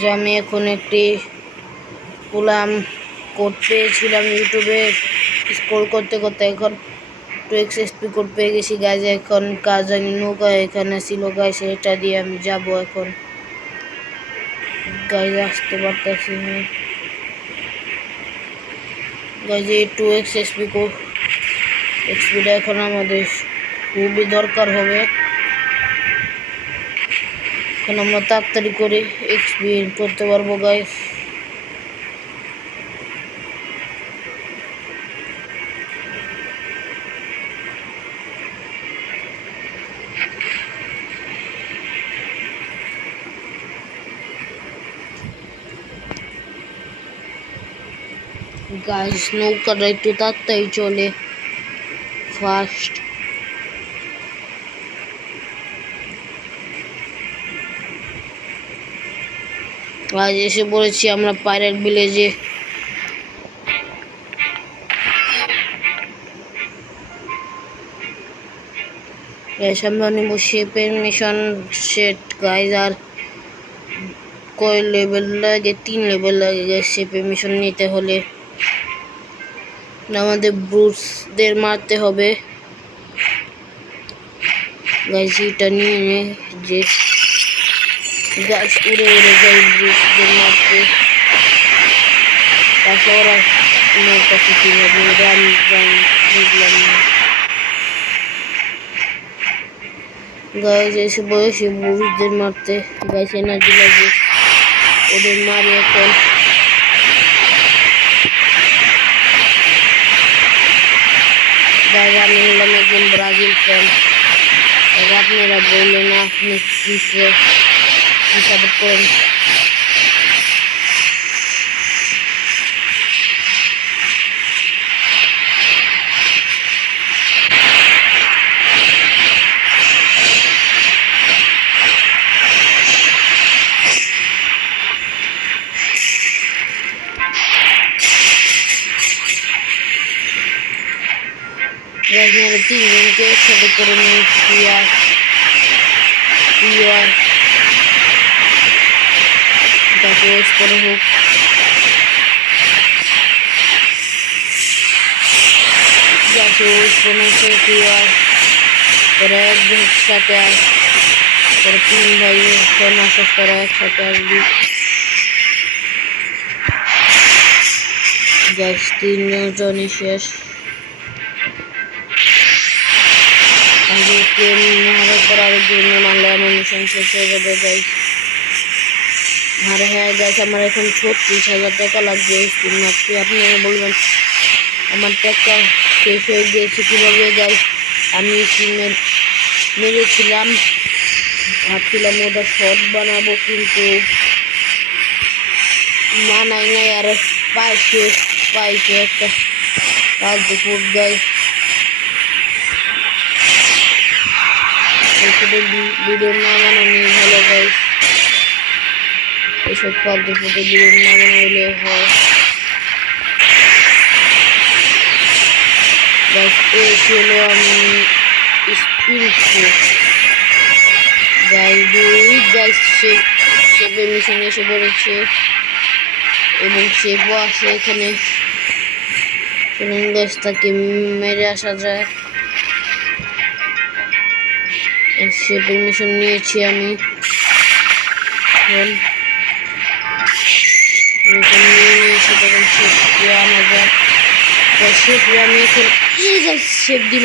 যে আমি এখন একটি পুলাম কোড পেয়েছিলাম ইউটিউবে স্ক্রল করতে করতে, এখন 2xp কোড পেয়ে গেছি গাইজ। এখন কাজ আমি নৌকা এখানে ছিল গাইজ, এটা দিয়ে আমি যাব এখন গাইজ। আসতে পারতেছি না গাইজ। এই 2xp কোড এক্সপিটা এখন আমাদের খুবই দরকার হবে। এখন আমরা তাড়াতাড়ি করে এক্সপি করতে পারবো গাইজ। গাইজ নৌকাটা একটু তাড়াতাড়ি চলে, ফাস্ট। আজ এসে পড়েছি আমরা পাইরেট ভিলেজে। আমরা নিব শেপের মিশন সেট গাইজ। আর কয় লেভেল লাগে? 3 লেভেল লাগে গাইজ শেপের মিশন নিতে হলে। আমাদের ব্রুসদের মারতে হবে গাইজ। এটা নিয়ে নে যে গাছ উড়ে উড়ে যাই ব্রুসদের মারতে। তারপর ওরা নৌকা শিখি হবে, এটা আমি বুঝলাম না গাইজ। এসে বয়সে ব্রুসদের মারতে গাইজ এনার্জি লাগে, ওদের মারি এখন। গাইজ আমি হলাম একজন ব্রাজিল ফ্যান, আপনারা বললেন আপনি কি সাপোর্ট করেন। আমরা 3 জনকে একসাথে করে নিয়েছি। তাকে করে হোক যাকে হচ্ছে পরে একসাথে পরে 3 ভাই আসার পরে একসাথে আসবি গ্যাস। 3 জনই শেষ। মারার পর আরো 2 জন মারলে আমার মিশন শেষ হয়ে যাবে গাইস। আর হ্যাঁ গাইস, আমার এখন 36,000 টাকা লাগবে স্পিন মারতে। আপনারা বলবেন আমার টাকা শেষ হয়ে গিয়েছে কীভাবে গাইস? আমি স্পিন মেরেছিলাম, ভাবছিলাম ওটা শর্ট বানাবো, কিন্তু বানাই নাই। আর পাইছে একটা ফালতু ফুট গাইস। ভিডিও না বানানো ভালো গাইস, এসব ফালতু ফুটে ভিডিও না বানাইলে হয় গাইস। এই ছিল আমি স্পিন গাইস। শেপের মিশন এসে পড়েছে এবং শেপও আছে এখানে। গাইস তাকে মেরে আসা যায়। শেপের মিশন নিয়েছি আমি শেপ দিল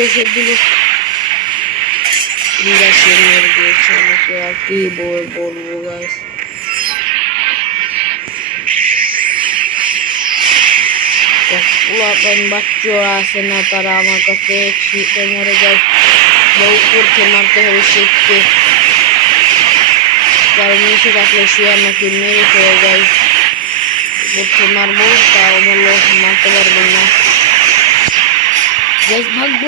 আমাকে। আর কি বলবো গাইস, বাচ্চারা আছে না, তারা আমার কাছে শীতে মরে যায়। বউ করতে মারতে হবে শীতকে, কারণ নিচে রাখলে সে আমাকে মেরে ফেলে যায়। করতে মারবো তাও বললো মারতে পারবো না গাইস। ভাগবো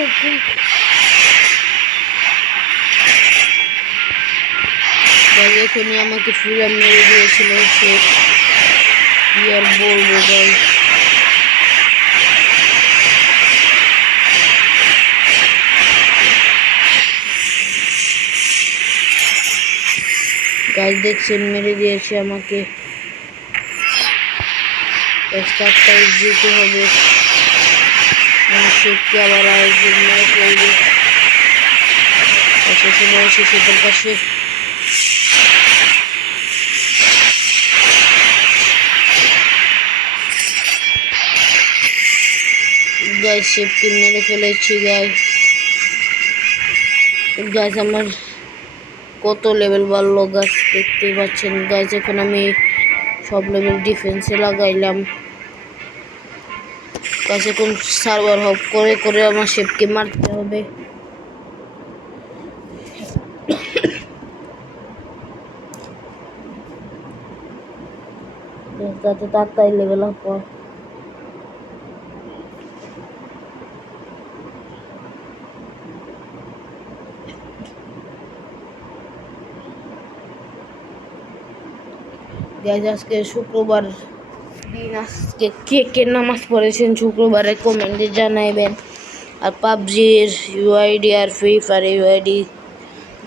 এখনই আমাকে ফুলা মেরে দিয়েছিল সে, কি আর বলবো গাইস। গাইস দেখছেন মেরে দিয়েছে আমাকে। চারটায় যেতে হবে। শেখকে আবার আরেকদিন মেরে ফেলবে। শেষে বসে শেখের পাশে গাইস শেখকে মেরে ফেলেছি গাইস। গাইস আমার কত লেভেল বাড়লো গাছ দেখতেই পাচ্ছেন গাইস। এখন আমি সব লেভেল ডিফেন্সে লাগাইলাম গাইস। এখন সার্ভার হপ করে করে আমার শেপকে মারতে হবে যাতে তাড়াতাড়ি লেভেল আপ হয়। গাইস আজকে শুক্রবার দিন, আজকে কে কে নামাজ পড়েছেন শুক্রবারে কমেন্টে জানাইবেন। আর পাবজির ইউআইডি আর ফ্রি ফায়ার ইউআইডি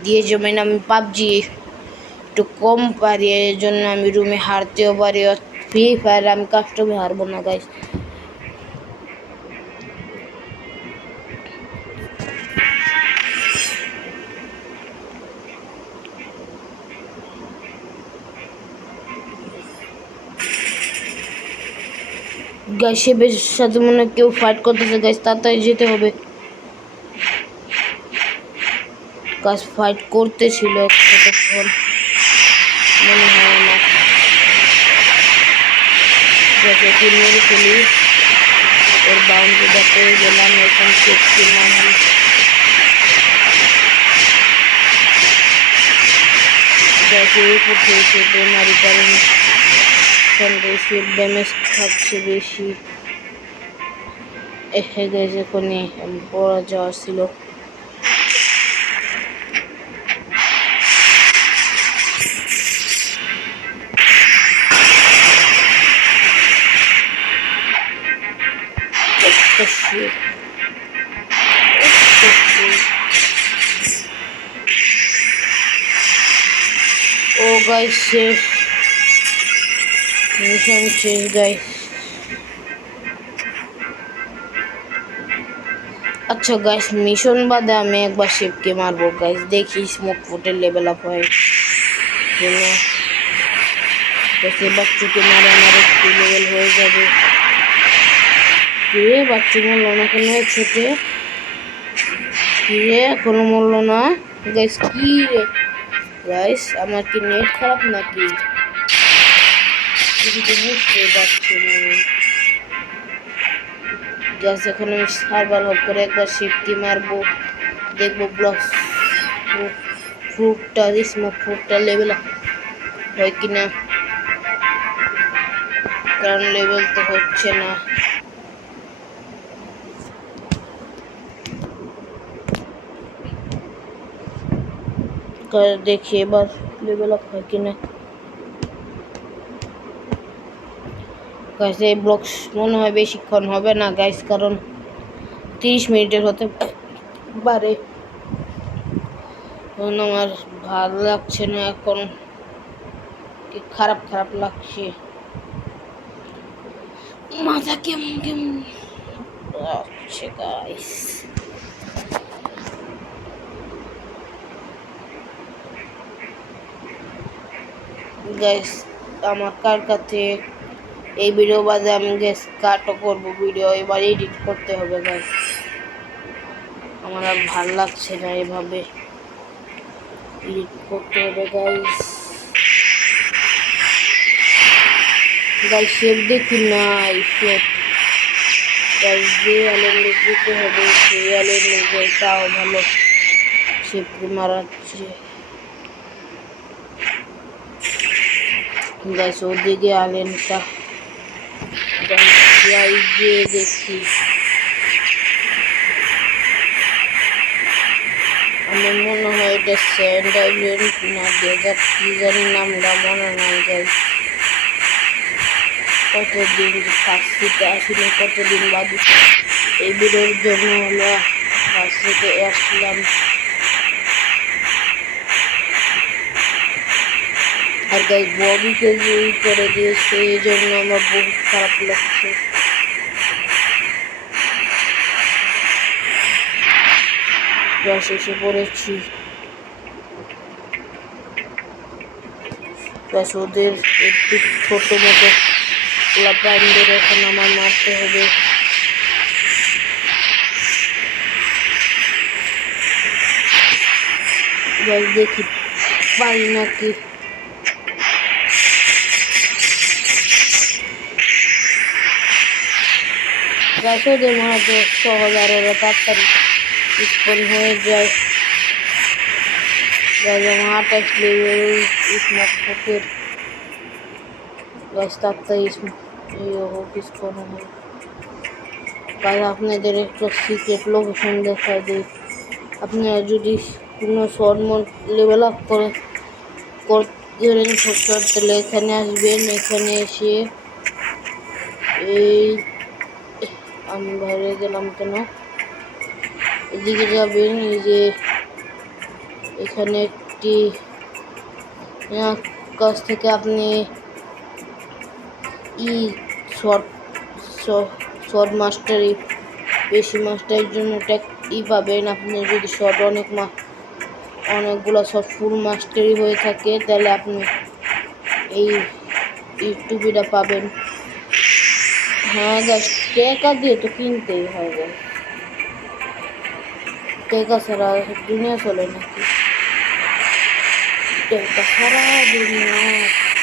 দিয়ে জমেন। আমি পাবজি একটু কম পারি, এর জন্য আমি রুমে হারতেও পারি। ফ্রি ফায়ার আমি কাস্টমে হারবো না গাইস। গাইসের সাথে মনে হয় কেউ ফাইট করতেছে গাইস, তাড়াতাড়ি যেতে হবে। গাইস ফাইট করতেছিল কতক্ষণ মনে হয় আমার। কি মেরে ফেলি, ওর বাউন্ডারিটা পেয়ে গেলাম। এখন চেককে নামাই গাইসের উপর থেকে বেমারি কারণ বেশি ড্যামেজ খাচ্ছে বেশি। এসে গেছে এখনই পড়া যাওয়া ছিল। ও গাইস শেষ, মিশন শেষ গাইস। আচ্ছা গাইস মিশন বাদে আমি একবার শিবকে মারবো গাইস, দেখি স্মোক ফুটের লেভেল আপ হয় কিনা। বাচ্চুকে মারে আমার একটু লেভেল হয়ে যাবে। কিরে বাচ্চু মরলো না কেন ছোটে? কিরে এখনো মরলো না গাইস? কি রে গাইস, আমার কি নেট খারাপ নাকি? কিছু তো বুঝতে পারছি না গাইস। এখন আমি সার্ভার হপ করে একবার শিবকে মারবো, দেখবো ব্লক ফ্রুটটা স্মোক ফ্রুটটা লেভেল হয় কিনা, কারণ লেভেল তো হচ্ছে না। দেখি এবার লেভেল আপ হয় কিনা গাইস। এই ব্লক মনে হয় বেশিক্ষণ হবে না গাইস, কারণ 30 মিনিটের হতে পারে। আমার ভালো লাগছে না এখন, কি খারাপ খারাপ লাগছে, মাথা কেমন কেমন লাগছে গাইস। গাইস আমার কার কাছে এই ভিডিও বাদে আমি গ্যাস কাটও করবো ভিডিও, এবার এডিট করতে হবে গাইস। আমার আর ভাল লাগছে না এভাবে এডিট করতে হবে গাইস। গাইস শেপ দেখি না, শেপ গাইস যে আলেন দিতে হবে, সেই আলেন দিতে তাও ভালো শেপকে মারাচ্ছে গাইস। ওদিকে আলেনটা গিয়ে দেখি, আমার মনে হয় এটা স্যান্ড আইল্যান্ড না ডেজার্ট কি জানি নামটা মনে নাই গাইস। কতদিন ফার্স্টে আসলে কতদিন বাদ এই ভিডিওর জন্য আমরা ফার্স্টে আসলাম। আর গাইস ববিকে করে দিয়েছে, এই জন্য আমার বহুত খারাপ লাগছে। এসে পড়েছি, ওদের একটু ছোট মতো প্রাণীদের এখন আমার মারতে হবে। দেখি পারি নাকি। ওদের মনে হয় সহজ, আর ওরা তাড়াতাড়ি স্পন হয়ে যায়। 28 লেভেল স্মোক ফোকের তাড়াতাড়ি স্পন হয়। আপনাদের একটা সিক্রেট লোকেশন দেখা দিই। আপনারা যদি কোনো শর্ট লেভেল আপ করেন তাহলে এখানে আসবেন। এখানে এসে এই আমি বাইরে গেলাম কেন, এদিকে যাবেন। এই যে এখানে একটি কাছ থেকে আপনি শর্ট মাস্টারি বেশি মাস্টারের জন্য পাবেন। আপনি যদি শর্ট অনেকগুলো শর্ট ফুল মাস্টারি হয়ে থাকে তাহলে আপনি এই টুপিটা পাবেন। হ্যাঁ গাছ, টেকা দিয়ে তো কিনতেই হয় গাছ, টেকা ছাড়া দুনিয়া চলে নাকি? টেকা ছাড়া দুনিয়া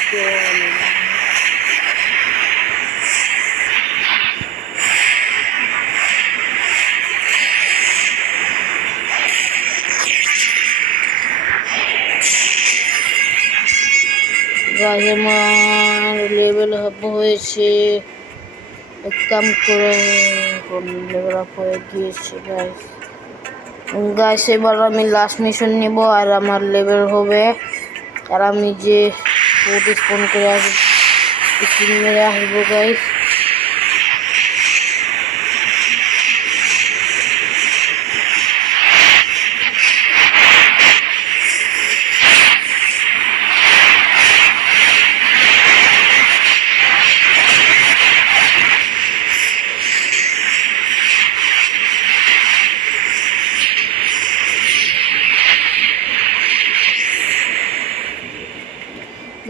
চলে না। আমার লেভেল আপ হয়েছে, এক কাম করে লেভেল আপ হয়ে গিয়েছে গাইস। এবার আমি লাস্ট মিশন নিব আর আমার লেভেল হবে। আর আমি যে ফুড স্পন করে আসবো গাইস।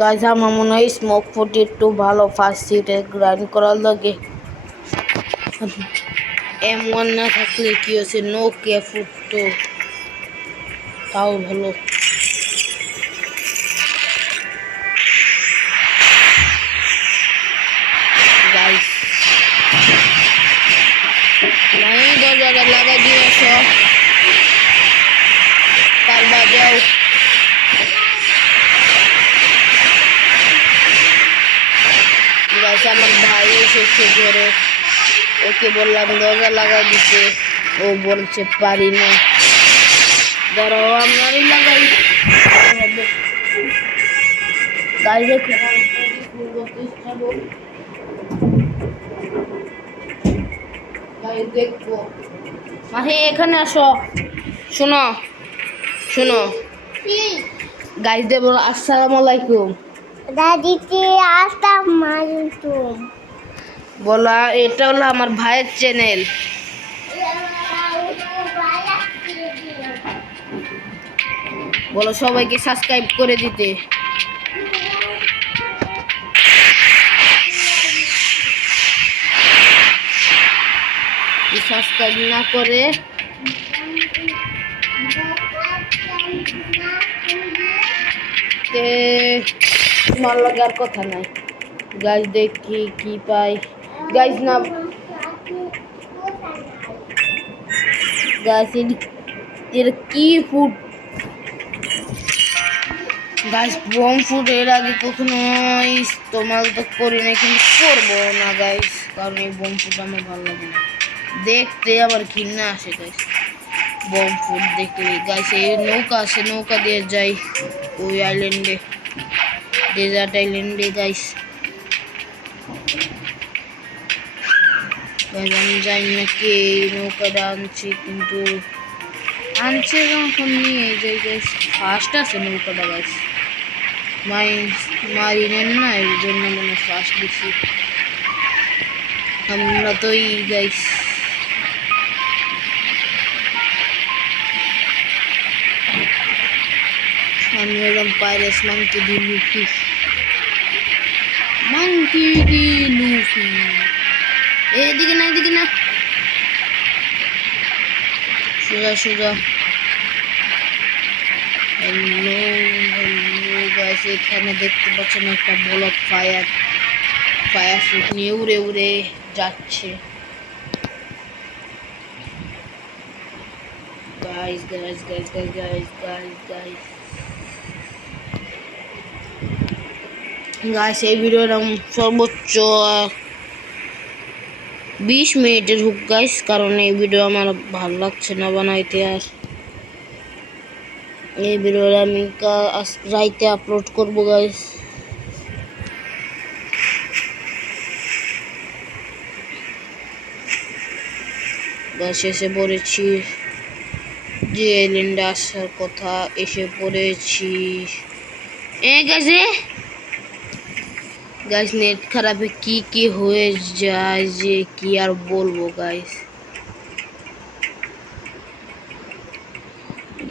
গাইস আমার মনে হয় স্মোক 42 ভালো ফার্স্ট সিটে গ্রাইন্ড করার লাগে। M1 না থাকলে কি হচ্ছে, নোকিয়া ফুটতো তাও ভালো। গাইস দরজাটা লাগাই দিয়েছ, তার বাদেও গাইস আমার ভাই এসেছে ঘরে, ওকে বললাম দরজা লাগাই দিতে, ও বলছে পারি না। দাঁড়াও আমারই লাগাই হবে। গাইস দেখবো মাহি, এখানে আসো, শোনো শোনো গাইস দেব। আসসালামু আলাইকুম দাদিকে আসসালামু আলাইকুম বলা, এটা হলো আমার ভাইয়ের চ্যানেল। বলো সবাইকে সাবস্ক্রাইব করে দিতে। সাবস্ক্রাইব না করে তোমার লাগার কথা নাই। গাছ দেখি কি পাই। গাছ না গাছ এর কি ফুড, গাছ বম ফুড এর আগে কখনো ইস্তেমাল তো করি না, কিন্তু করবো না গাইস, কারণ এই বম ফুড আমার ভালো লাগে না দেখতে, আবার ঘৃণা আসে গাইস বম ফুড দেখতে। গাইস এই নৌকা আছে, নৌকা দিয়ে যাই ওই আইল্যান্ডে, ডেজার্ট আইল্যান্ডে গাইস। আমি জানি না কে নৌকাটা আনছি, কিন্তু আনছে যখন নিয়ে যাই গাইস। ফার্স্ট আছে নৌকাটা গাইস, মারিনেন না, এই জন্য মনে ফার্স্ট দিছি। আমরা তো গাইস আমি হলাম পাইরেস মাংকি দি লুফি। মাংকি দি লুফি, এদিকে না এদিকে না, সোজা সোজা। হ্যালো হ্যালো গাইস, এখানে দেখতে পাচ্ছেন একটা বল অফ ফায়ার শুট নিয়ে উড়ে উড়ে যাচ্ছে। Guys guys guys guys guys guys guys guys, এই ভিডিওটা সর্বোচ্চ 20 মিনিটের হোক গাইস, কারণ এই ভিডিও আমার ভালো লাগছে না বানাইতে। আর এই ভিডিওটা আমি রাইতে আপলোড করবো গাইস। গাইস এসে পড়েছি যে আইল্যান্ডে আসার কথা, এসে পড়েছি। গাইস নেট খারাপে কি কি হয়ে যায় যে কি আর বলবো গাইস।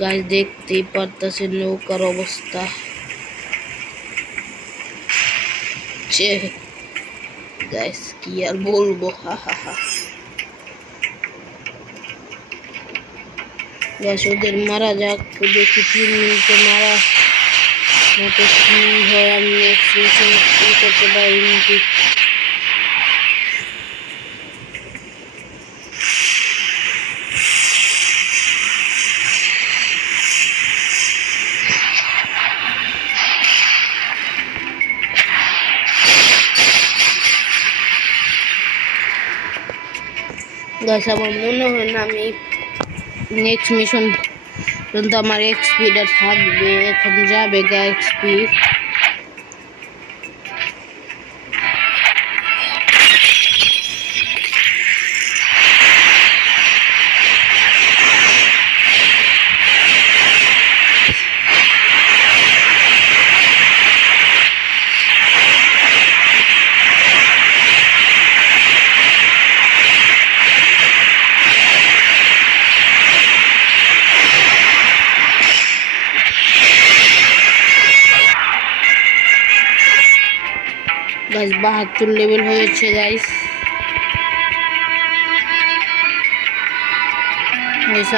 গাইস দেখতেই পারতেছেন নৌকার অবস্থা। গাইস কি আর বলবো, হা হা হা। গাইস ওদের মারা যাক, দেখি 3 মিনিটে মারা মতো কি হয়। আমি এক্সপ্রেশন করতে পারি নাকি। গাইস আমার মনে হয় না আমি নেক্সট মিশন পর্যন্ত আমার এক্সপিটা থাকবে, এখন যাবে গা এক্সপি। গাইস 72 লেভেল হয়েছে গাইস।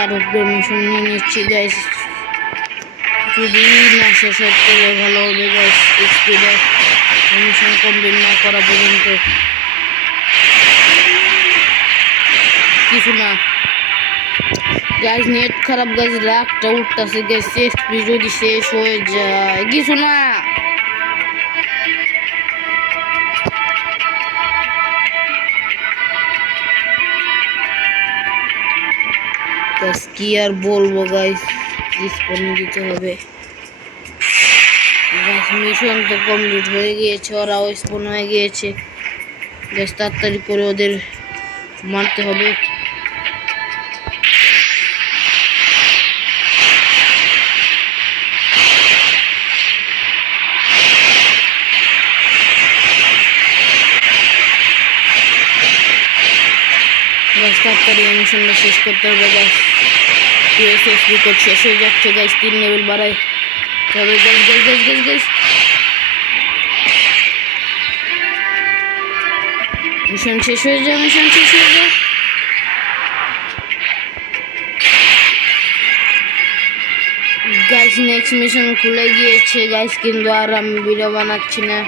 আর মিশন নিয়ে নিচ্ছি গাইস, যদি না শেষ হতে ভালো হবে গাইস। স্পিডে মিশন কমপ্লিট না করা পর্যন্ত কিছু না। গাইস নেট খারাপ গাইস, রাগটা উঠতেছে গাইস। এক্সপি যদি শেষ হয়ে যায় কিছু না। কি আর বলবো গাইস, রিস্পন্স দিতে হবে গাইস। মিশন তো কমপ্লিট হয়ে গিয়েছে, ওরাও স্পন হয়ে গিয়েছে গাইস। তাড়াতাড়ি করে ওদের মারতে হবে। গাইস তাড়াতাড়ি মিশনটা শেষ করতে হবে গাইস। ইউএসএস রিকর্ড শেষ হয়ে যাচ্ছে গাইস, 3 লেভেল বাড়াই তবে guys guys guys guys guys. Mission শেষ হয়ে যায়, মিশন শেষ হয়ে যায় গাইস। নেক্সট মিশন খুলে গিয়েছে গাইস, কিন্তু আর আমি ভিডিও বানাচ্ছি না।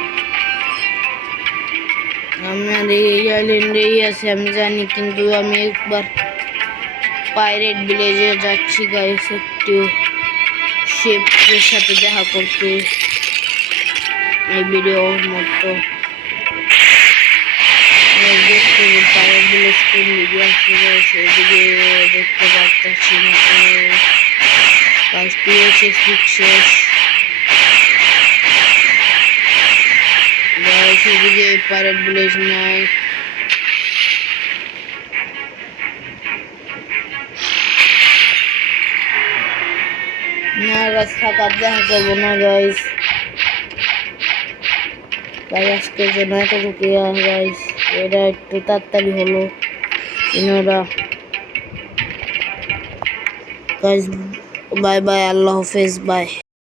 আমার এই আইল্যান্ডেই আছে আমি জানি, কিন্তু আমি একবার পাইরেট ভিলেজে যাচ্ছি গাইস, একটু শেফের সাথে দেখা করতে। এই ভিডিওর মতো দেখতে পাইরেট ভিলেজ কোন দিকে আসছে গাইস, ওইদিকে দেখতে পাচ্ছি না তো গাইস। শেষ গাইস, ওইদিকে পাইরেট ভিলেজ নাই। না গাইস থাকার দেখা করবো না গাইস। তাই আজকের জন্য এতটুকু গাইস, এটা একটু তাড়াতাড়ি হলো এনারা। গাইস বাই বাই, আল্লাহ হাফেজ, বাই।